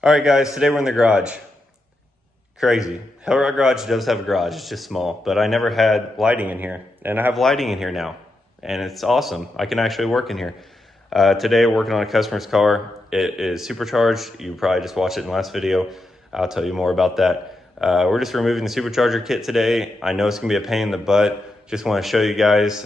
All right, guys, today we're in the garage. Crazy. Hell Rod Garage does have a garage, it's just small, but I never had lighting in here, and I have lighting in here now, and it's awesome. I can actually work in here. Today we're working on a customer's car. It is supercharged. You probably just watched it in the last video. I'll tell you more about that. We're just removing the supercharger kit today. I know it's gonna be a pain in the butt. Just wanna show you guys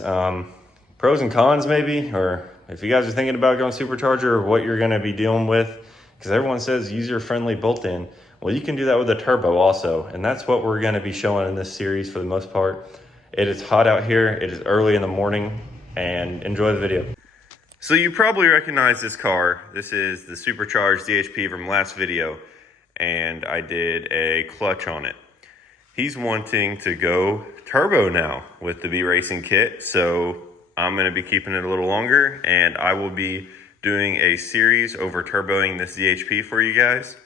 pros and cons maybe, or if you guys are thinking about going supercharger, what you're gonna be dealing with. Because everyone says user-friendly bolt-in. Well, you can do that with a turbo also, and that's what we're gonna be showing in this series for the most part. It is hot out here, it is early in the morning, and enjoy the video. So you probably recognize this car. This is the supercharged ZHP from last video, and I did a clutch on it. He's wanting to go turbo now with the B Racing kit, so I'm gonna be keeping it a little longer, and I will be doing a series over turboing this ZHP for you guys.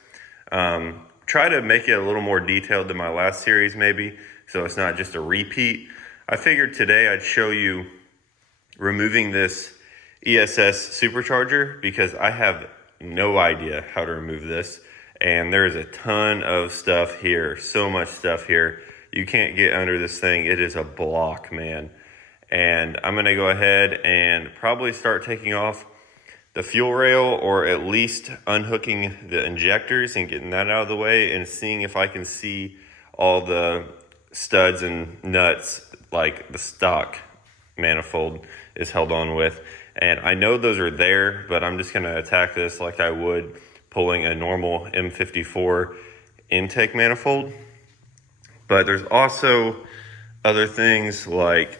Try to make it a little more detailed than my last series maybe, so it's not just a repeat. I figured today I'd show you removing this ESS supercharger because I have no idea how to remove this, and there's a ton of stuff here, so much stuff here. You can't get under this thing. It is a block, man. And I'm gonna go ahead and probably start taking off the fuel rail, or at least unhooking the injectors and getting that out of the way, and seeing if I can see all the studs and nuts like the stock manifold is held on with. And I know those are there, but I'm just gonna attack this like I would pulling a normal M54 intake manifold. But there's also other things like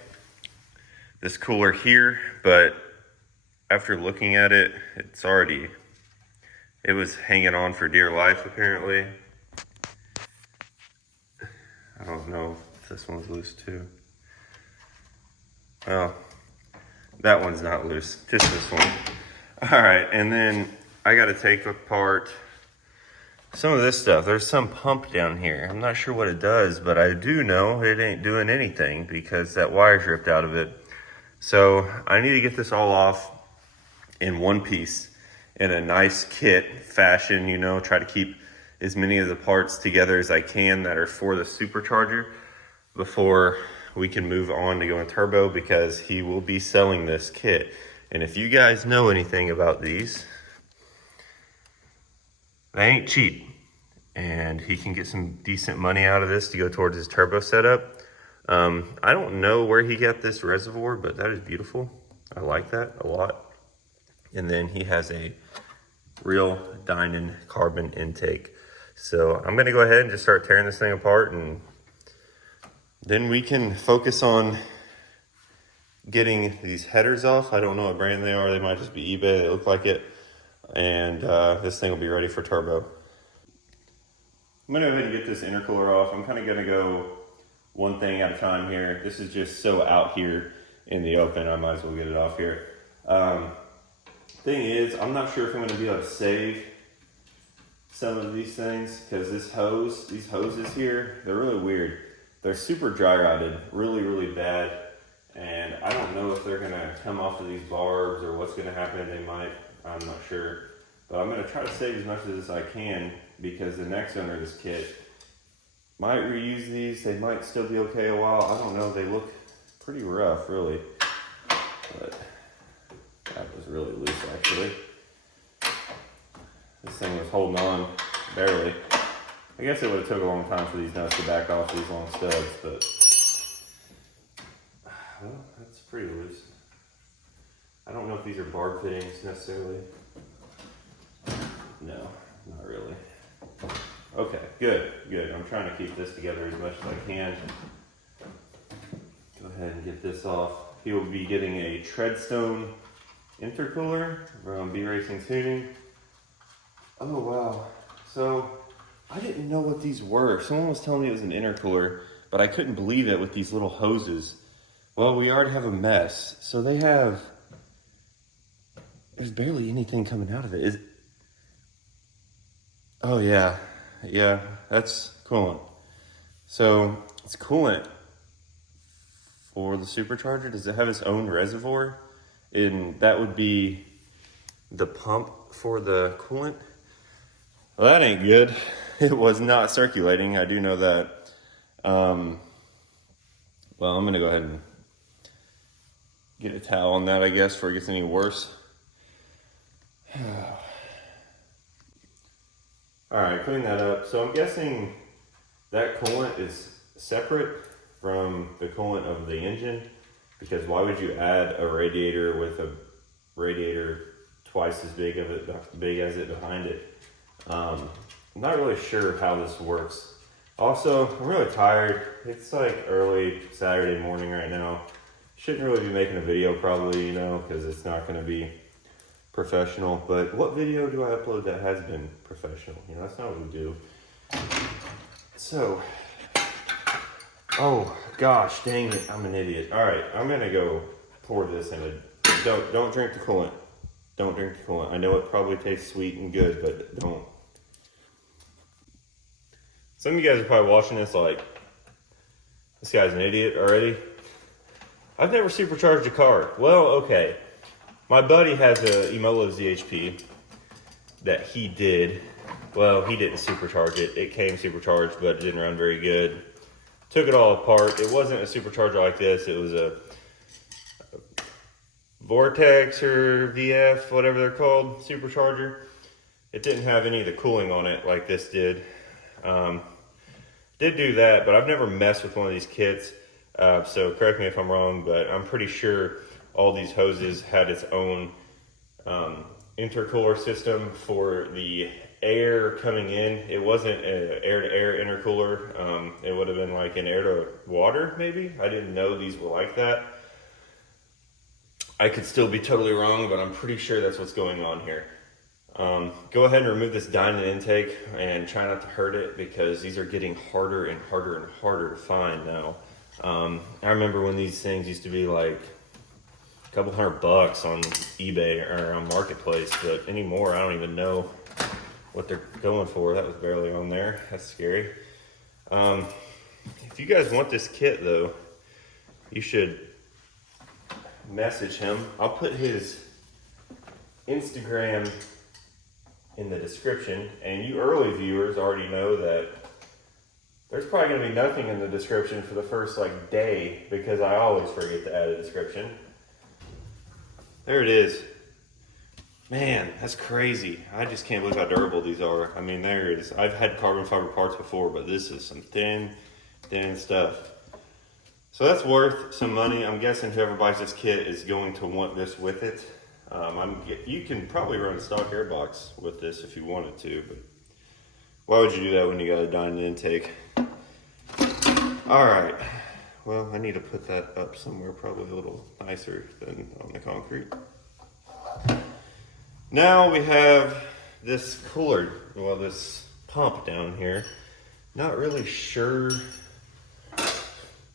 this cooler here, but after looking at it, it was hanging on for dear life apparently. I don't know if this one's loose too. Well, that one's not loose, just this one. All right, and then I gotta take apart some of this stuff. There's some pump down here. I'm not sure what it does, but I do know it ain't doing anything because that wire's ripped out of it. So I need to get this all off in one piece in a nice kit fashion, you know, try to keep as many of the parts together as I can that are for the supercharger before we can move on to going turbo, because he will be selling this kit. And if you guys know anything about these, they ain't cheap, and he can get some decent money out of this to go towards his turbo setup. I don't know where he got this reservoir, but that is beautiful. I like that a lot. And then he has a real Dynon carbon intake. So I'm gonna go ahead and just start tearing this thing apart, and then we can focus on getting these headers off. I don't know what brand they are. They might just be eBay. They look like it. And this thing will be ready for turbo. I'm gonna go ahead and get this intercooler off. I'm kind of gonna go one thing at a time here. This is just so out here in the open, I might as well get it off here. Thing is, I'm not sure if I'm going to be able to save some of these things, because these hoses here, they're really weird. They're super dry rotted, really, really bad. And I don't know if they're going to come off of these barbs or what's going to happen. They might, I'm not sure. But I'm going to try to save as much of this as I can, because the next owner of this kit might reuse these. They might still be okay a while. I don't know. They look pretty rough, really. But that was really loose, actually. This thing was holding on barely. I guess it would have took a long time for these nuts to back off these long studs, but well, that's pretty loose. I don't know if these are barb fittings necessarily. No, not really. Okay, good, good. I'm trying to keep this together as much as I can. Go ahead and get this off. He will be getting a Treadstone intercooler from B Racing Tuning. Oh wow. So I didn't know what these were. Someone was telling me it was an intercooler, but I couldn't believe it with these little hoses. Well, we already have a mess. So there's barely anything coming out of it. Oh yeah, that's coolant. So it's coolant for the supercharger. Does it have its own reservoir? And that would be the pump for the coolant. Well, that ain't good. It was not circulating. I do know that. Well, I'm gonna go ahead and get a towel on that, I guess, before it gets any worse. All right, clean that up. So I'm guessing that coolant is separate from the coolant of the engine, because why would you add a radiator with a radiator twice as big as it behind it? I'm not really sure how this works. Also, I'm really tired. It's like early Saturday morning right now. Shouldn't really be making a video probably, you know, because it's not going to be professional. But what video do I upload that has been professional? You know, that's not what we do. So, oh gosh, dang it, I'm an idiot. All right, I'm gonna go pour this in a. Don't drink the coolant. Don't drink the coolant. I know it probably tastes sweet and good, but don't. Some of you guys are probably watching this like, this guy's an idiot already. I've never supercharged a car. Well, okay. My buddy has a Emola ZHP that he did. Well, he didn't supercharge it. It came supercharged, but it didn't run very good. Took it all apart. It wasn't a supercharger like this. It was a Vortex or VF, whatever they're called, supercharger. It didn't have any of the cooling on it like this did. Did do that, but I've never messed with one of these kits. So correct me if I'm wrong, but I'm pretty sure all these hoses had its own intercooler system for the air coming in. It wasn't an air-to-air intercooler. It would have been like an air-to-water, maybe. I didn't know these were like that. I could still be totally wrong, but I'm pretty sure that's what's going on here. Go ahead and remove this Dynon intake and try not to hurt it, because these are getting harder and harder and harder to find now. I remember when these things used to be like a couple $100 on eBay or on Marketplace, but anymore I don't even know what they're going for. That was barely on there. That's scary. If you guys want this kit though, you should message him. I'll put his Instagram in the description, and you early viewers already know that there's probably going to be nothing in the description for the first like day, because I always forget to add a description. There it is. Man, that's crazy. I just can't believe how durable these are. I mean, there it is. I've had carbon fiber parts before, but this is some thin stuff. So that's worth some money. I'm guessing whoever buys this kit is going to want this with it. You can probably run a stock airbox with this if you wanted to, but why would you do that when you got a Dynon intake? All right. Well, I need to put that up somewhere, probably a little nicer than on the concrete. Now we have this cooler, well, this pump down here. Not really sure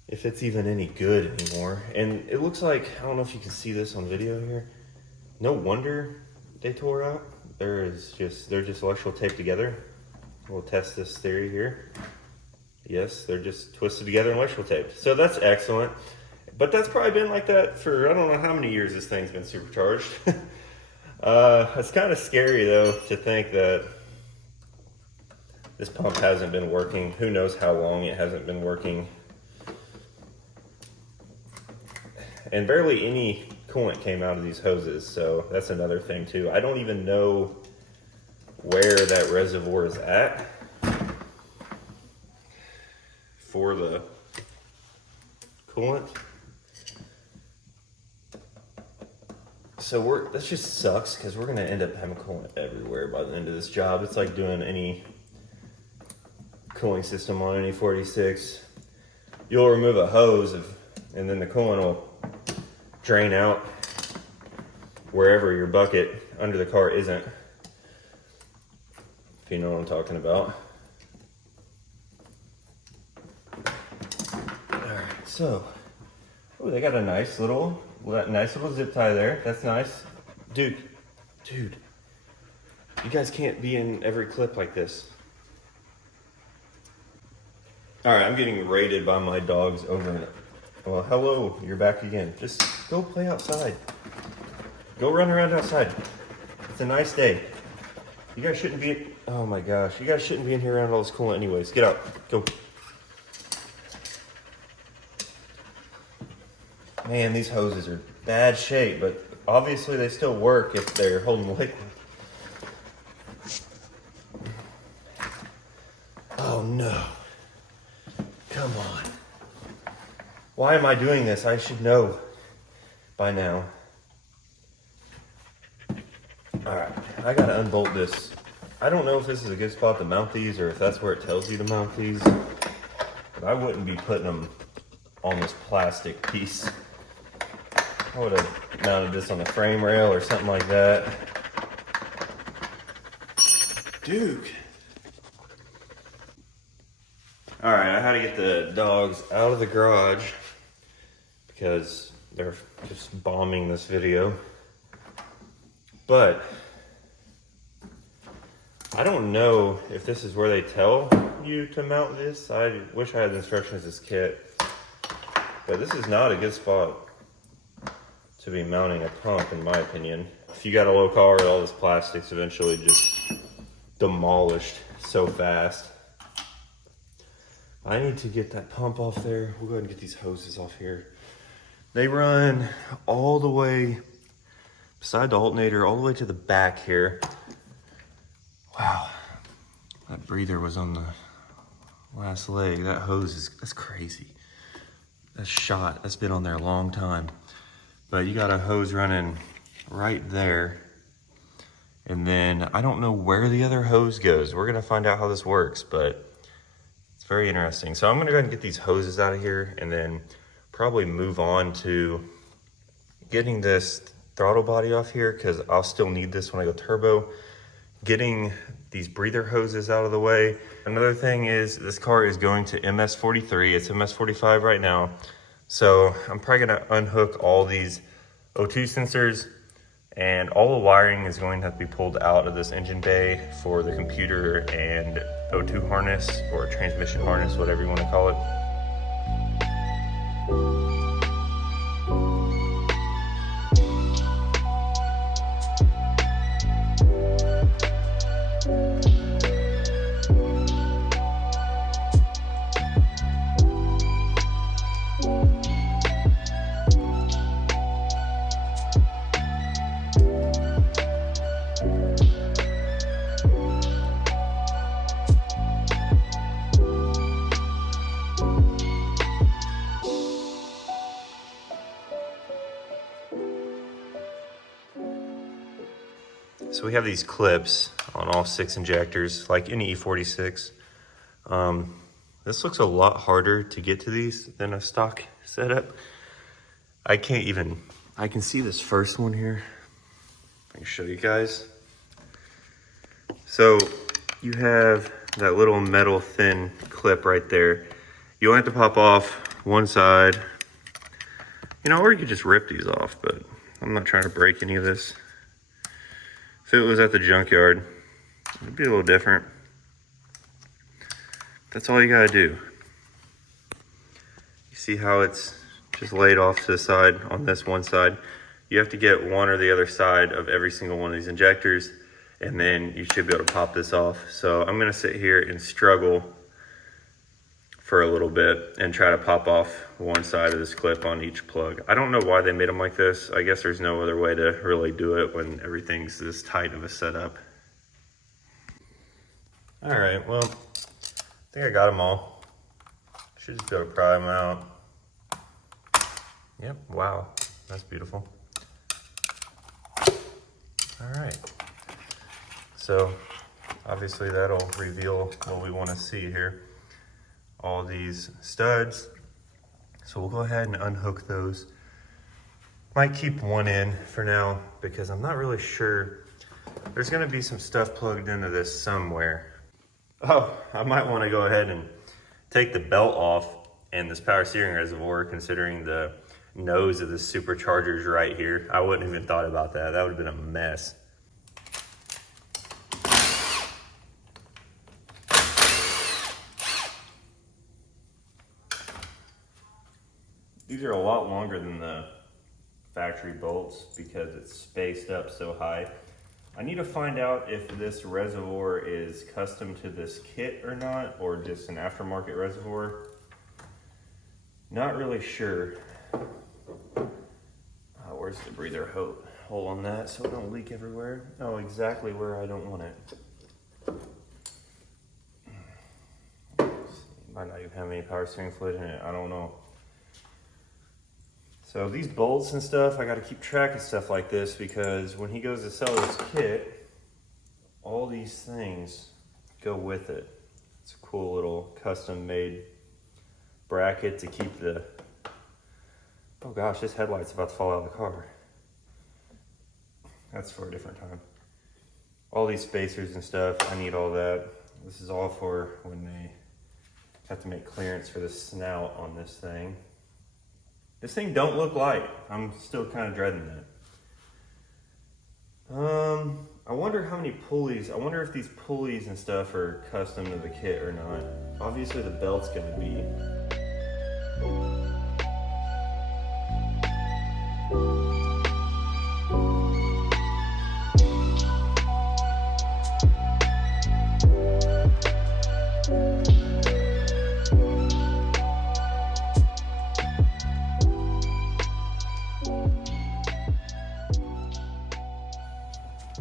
if it's even any good anymore. And it looks like, I don't know if you can see this on video here. No wonder they tore out. They're just electrical taped together. We'll test this theory here. Yes, they're just twisted together and electrical taped. So that's excellent. But that's probably been like that for, I don't know how many years this thing's been supercharged. It's kind of scary though to think that this pump hasn't been working. Who knows how long it hasn't been working. And barely any coolant came out of these hoses, so that's another thing too. I don't even know where that reservoir is at for the coolant. So that just sucks, because we're gonna end up having coolant everywhere by the end of this job. It's like doing any cooling system on any 46. You'll remove a hose and then the coolant will drain out wherever your bucket under the car isn't, if you know what I'm talking about. Alright, so, oh, they got a nice little zip tie there. That's nice. Dude, you guys can't be in every clip like this. Alright, I'm getting raided by my dogs over and well, hello, you're back again. Just go play outside. Go run around outside. It's a nice day. You guys shouldn't be Oh my gosh, you guys shouldn't be in here around all this coolant anyways. Get out, go. Man, these hoses are bad shape, but obviously they still work if they're holding liquid. Oh no. Come on. Why am I doing this? I should know by now. Alright, I gotta unbolt this. I don't know if this is a good spot to mount these or if that's where it tells you to mount these. But I wouldn't be putting them on this plastic piece. I would have mounted this on a frame rail or something like that. Duke. All right, I had to get the dogs out of the garage because they're just bombing this video. But I don't know if this is where they tell you to mount this. I wish I had the instructions in this kit. But this is not a good spot to be mounting a pump, in my opinion. If you got a low car, all this plastic's eventually just demolished so fast. I need to get that pump off there. We'll go ahead and get these hoses off here. They run all the way beside the alternator, all the way to the back here. Wow, that breather was on the last leg. That hose that's crazy. That's shot, that's been on there a long time. But you got a hose running right there. And then I don't know where the other hose goes. We're gonna find out how this works, but it's very interesting. So I'm gonna go ahead and get these hoses out of here and then probably move on to getting this throttle body off here because I'll still need this when I go turbo. Getting these breather hoses out of the way. Another thing is this car is going to MS43. It's MS45 right now. So I'm probably gonna unhook all these O2 sensors and all the wiring is going to have to be pulled out of this engine bay for the computer and O2 harness or transmission harness, whatever you want to call it. So we have these clips on all 6 injectors, like any E46. This looks a lot harder to get to these than a stock setup. I can see this first one here. I can show you guys. So you have that little metal thin clip right there. You only have to pop off one side, or you could just rip these off, but I'm not trying to break any of this. If it was at the junkyard, it'd be a little different. That's all you gotta do. You see how it's just laid off to the side on this one side? You have to get one or the other side of every single one of these injectors, and then you should be able to pop this off. So I'm gonna sit here and struggle for a little bit and try to pop off one side of this clip on each plug. I don't know why they made them like this. I guess there's no other way to really do it when everything's this tight of a setup. All right, well, I think I got them all. Should just be able to pry them out. Yep, wow, that's beautiful. All right, so obviously that'll reveal what we want to see here. All these studs. So we'll go ahead and unhook those. Might keep one in for now because I'm not really sure. There's gonna be some stuff plugged into this somewhere. Oh, I might wanna go ahead and take the belt off and this power steering reservoir, considering the nose of this supercharger's right here. I wouldn't even thought about that. That would have been a mess. These are a lot longer than the factory bolts because it's spaced up so high. I need to find out if this reservoir is custom to this kit or not, or just an aftermarket reservoir. Not really sure. Where's the breather hole on that so it don't leak everywhere? Oh, exactly where I don't want it. Might not even have any power steering fluid in it, I don't know. So these bolts and stuff, I gotta keep track of stuff like this because when he goes to sell this kit, all these things go with it. It's a cool little custom made bracket to keep the, oh gosh, this headlight's about to fall out of the car. That's for a different time. All these spacers and stuff, I need all that. This is all for when they have to make clearance for the snout on this thing. This thing don't look light. I'm still kind of dreading that. I wonder how many pulleys, I wonder if these pulleys and stuff are custom to the kit or not. Obviously the belt's gonna be.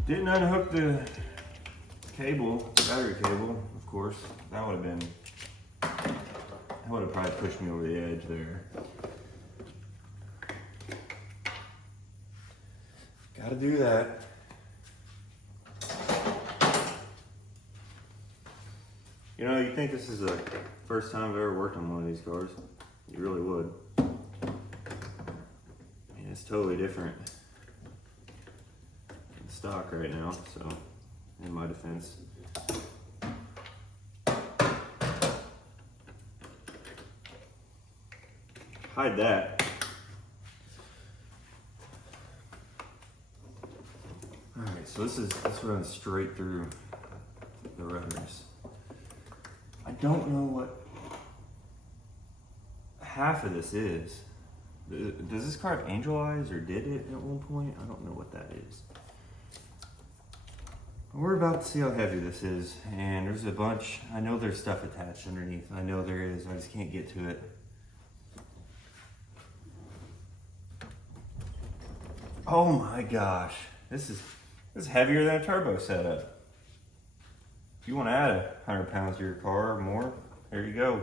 Didn't unhook the cable, battery cable, of course. That would have probably pushed me over the edge there. Gotta do that. You know, you think this is the first time I've ever worked on one of these cars. You really would. I mean, it's totally different. Stock right now, so in my defense. Hide that. Alright, so this runs straight through the runners. I don't know what half of this is. Does this car have angel eyes, or did it at one point? I don't know what that is. We're about to see how heavy this is, and there's a bunch. I know there's stuff attached underneath. I know there is, I just can't get to it. Oh my gosh, this is heavier than a turbo setup. If you want to add 100 pounds to your car or more, there you go.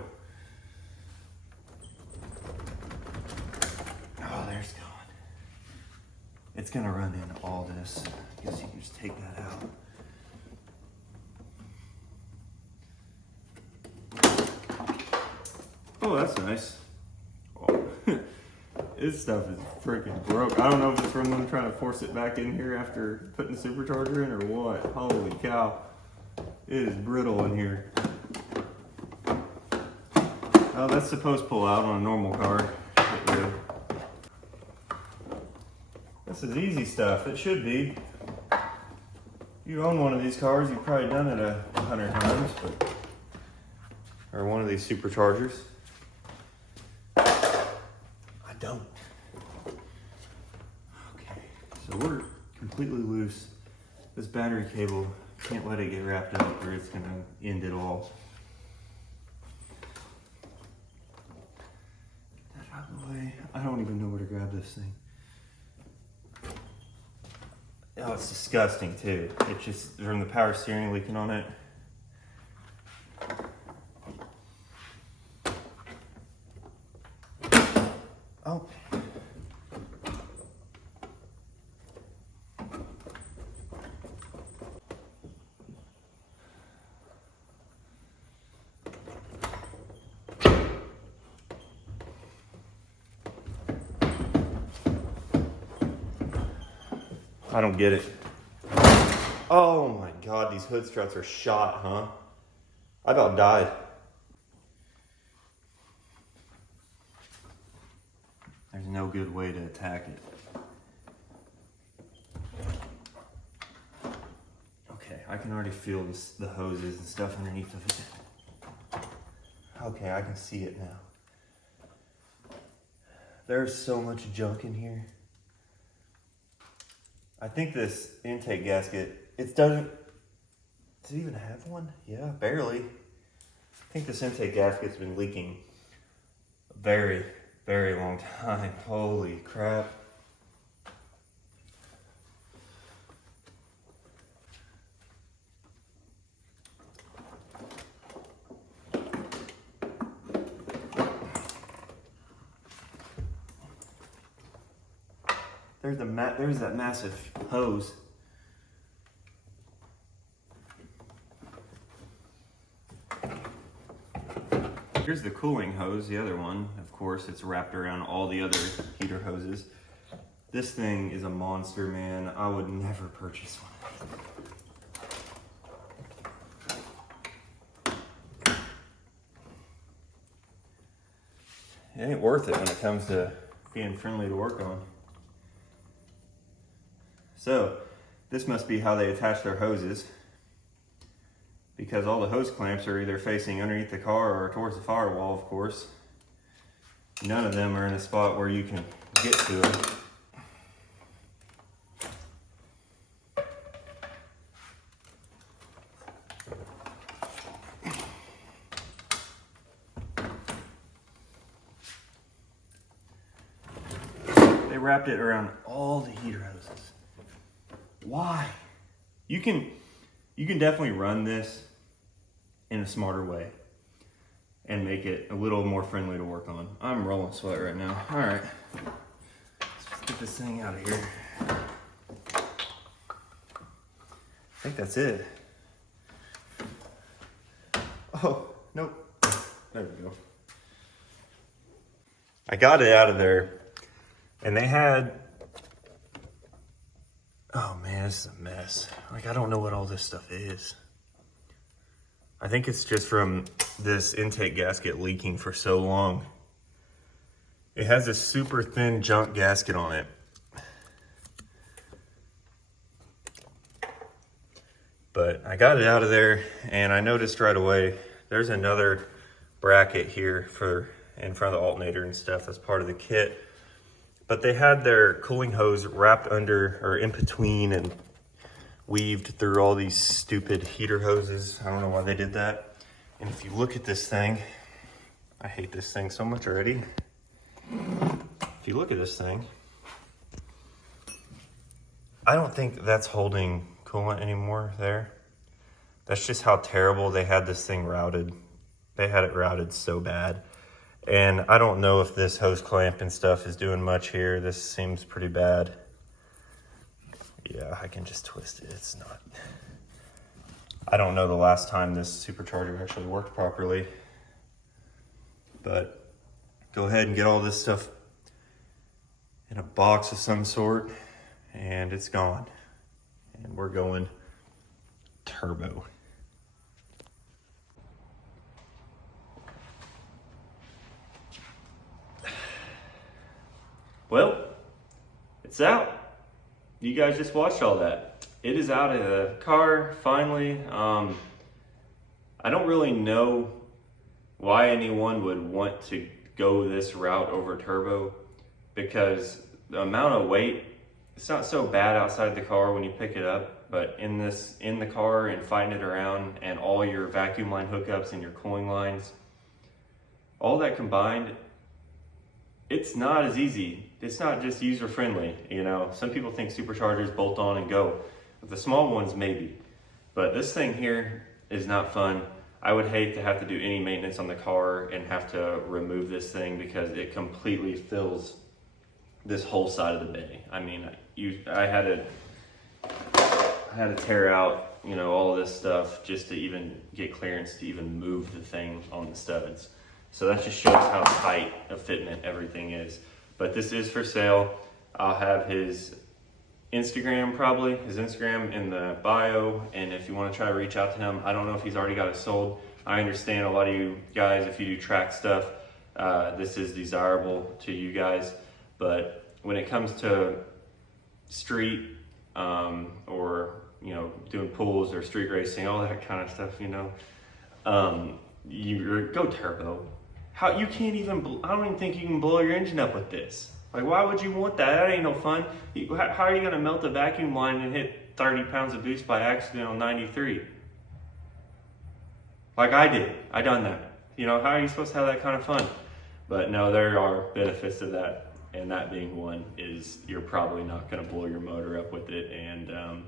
Oh, there's going. It's gonna run into all this. I guess you can just take that out. Oh, that's nice. Oh. This stuff is freaking broke. I don't know if it's from them trying to force it back in here after putting the supercharger in or what. Holy cow. It is brittle in here. Oh, that's supposed to pull out on a normal car. This is easy stuff. It should be. If you own one of these cars, you've probably done it 100 times. Or one of these superchargers. I don't. Okay, so we're completely loose. This battery cable, can't let it get wrapped up or it's gonna end it all. Get that out of the way. I don't even know where to grab this thing. Oh, it's disgusting too. It's just from the power steering leaking on it. Oh. I don't get it. Oh my God, these hood struts are shot, huh? I about died. There's no good way to attack it. Okay, I can already feel the hoses and stuff underneath of it. Okay, I can see it now. There's so much junk in here. I think this intake gasket, does it even have one? Yeah, barely. I think this intake gasket's been leaking a very, very long time. Holy crap. There's that massive hose. Here's the cooling hose, the other one. Of course, it's wrapped around all the other heater hoses. This thing is a monster, man. I would never purchase one. It ain't worth it when it comes to being friendly to work on. So, this must be how they attach their hoses, because all the hose clamps are either facing underneath the car or towards the firewall, of course. None of them are in a spot where you can get to them. They wrapped it around all the heater hoses. Why? You can definitely run this in a smarter way and make it a little more friendly to work on. I'm rolling sweat right now. All right, let's get this thing out of here. I think that's it. Oh, nope. There we go. I got it out of there, and they had, oh man, this is a mess. Like, I don't know what all this stuff is. I think it's just from this intake gasket leaking for so long. It has a super thin junk gasket on it. But I got it out of there, and I noticed right away, there's another bracket here for in front of the alternator and stuff. That's part of the kit. But they had their cooling hose wrapped under or in between and weaved through all these stupid heater hoses. I don't know why they did that. And if you look at this thing, I hate this thing so much already. If you look at this thing, I don't think that's holding coolant anymore there. That's just how terrible they had this thing routed. They had it routed so bad. And I don't know if this hose clamp and stuff is doing much here. This seems pretty bad. Yeah, I can just twist it. It's not. I don't know the last time this supercharger actually worked properly. But go ahead and get all this stuff in a box of some sort, and it's gone. And we're going turbo. Well, it's out. You guys just watched all that. It is out of the car, finally. I don't really know why anyone would want to go this route over turbo, because the amount of weight, it's not so bad outside the car when you pick it up, but in the car and fighting it around, and all your vacuum line hookups and your cooling lines, all that combined, it's not as easy. It's not just user friendly, you know. Some people think superchargers bolt on and go. With the small ones, maybe. But this thing here is not fun. I would hate to have to do any maintenance on the car and have to remove this thing, because it completely fills this whole side of the bay. I mean, I had to tear out, you know, all of this stuff just to even get clearance to even move the thing on the studs. So that just shows how tight a fitment everything is. But this is for sale. I'll have his Instagram, probably his Instagram in the bio, and if you want to try to reach out to him, I don't know if he's already got it sold. I understand a lot of you guys, if you do track stuff, this is desirable to you guys, but when it comes to street or, you know, doing pools or street racing, all that kind of stuff, you know, you go turbo. How you can't even, I don't even think you can blow your engine up with this. Like, why would you want that? That ain't no fun. How are you gonna melt a vacuum line and hit 30 pounds of boost by accident on 93? Like I did, I done that. You know, how are you supposed to have that kind of fun? But no, there are benefits to that. And that being one is you're probably not gonna blow your motor up with it. And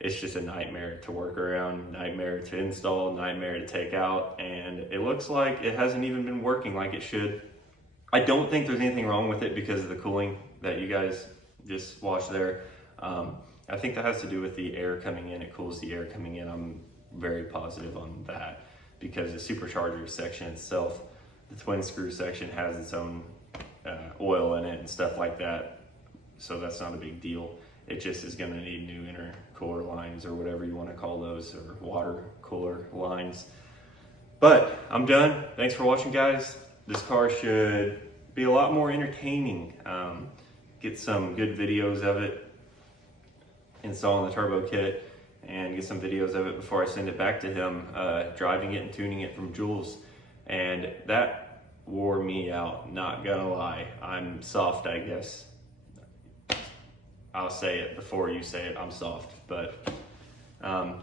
it's just a nightmare to work around, nightmare to install, nightmare to take out. And it looks like it hasn't even been working like it should. I don't think there's anything wrong with it because of the cooling that you guys just watched there. I think that has to do with the air coming in. It cools the air coming in. I'm very positive on that because the supercharger section itself, the twin screw section, has its own oil in it and stuff like that. So that's not a big deal. It just is gonna need new intercooler lines or whatever you wanna call those, or water cooler lines. But I'm done. Thanks for watching, guys. This car should be a lot more entertaining. Get some good videos of it, installing the turbo kit, and get some videos of it before I send it back to him, driving it and tuning it from Jules. And that wore me out, not gonna lie. I'm soft, I guess. I'll say it before you say it, I'm soft. But have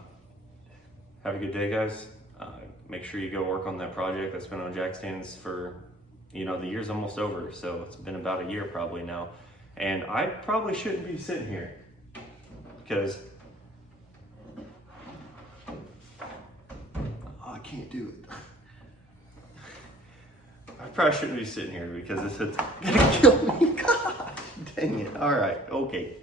a good day, guys. Make sure you go work on that project that's been on jack stands for, you know, the year's almost over, so it's been about a year probably now. And I probably shouldn't be sitting here because I can't do it. I probably shouldn't be sitting here because this is gonna kill me. God dang it. All right, okay.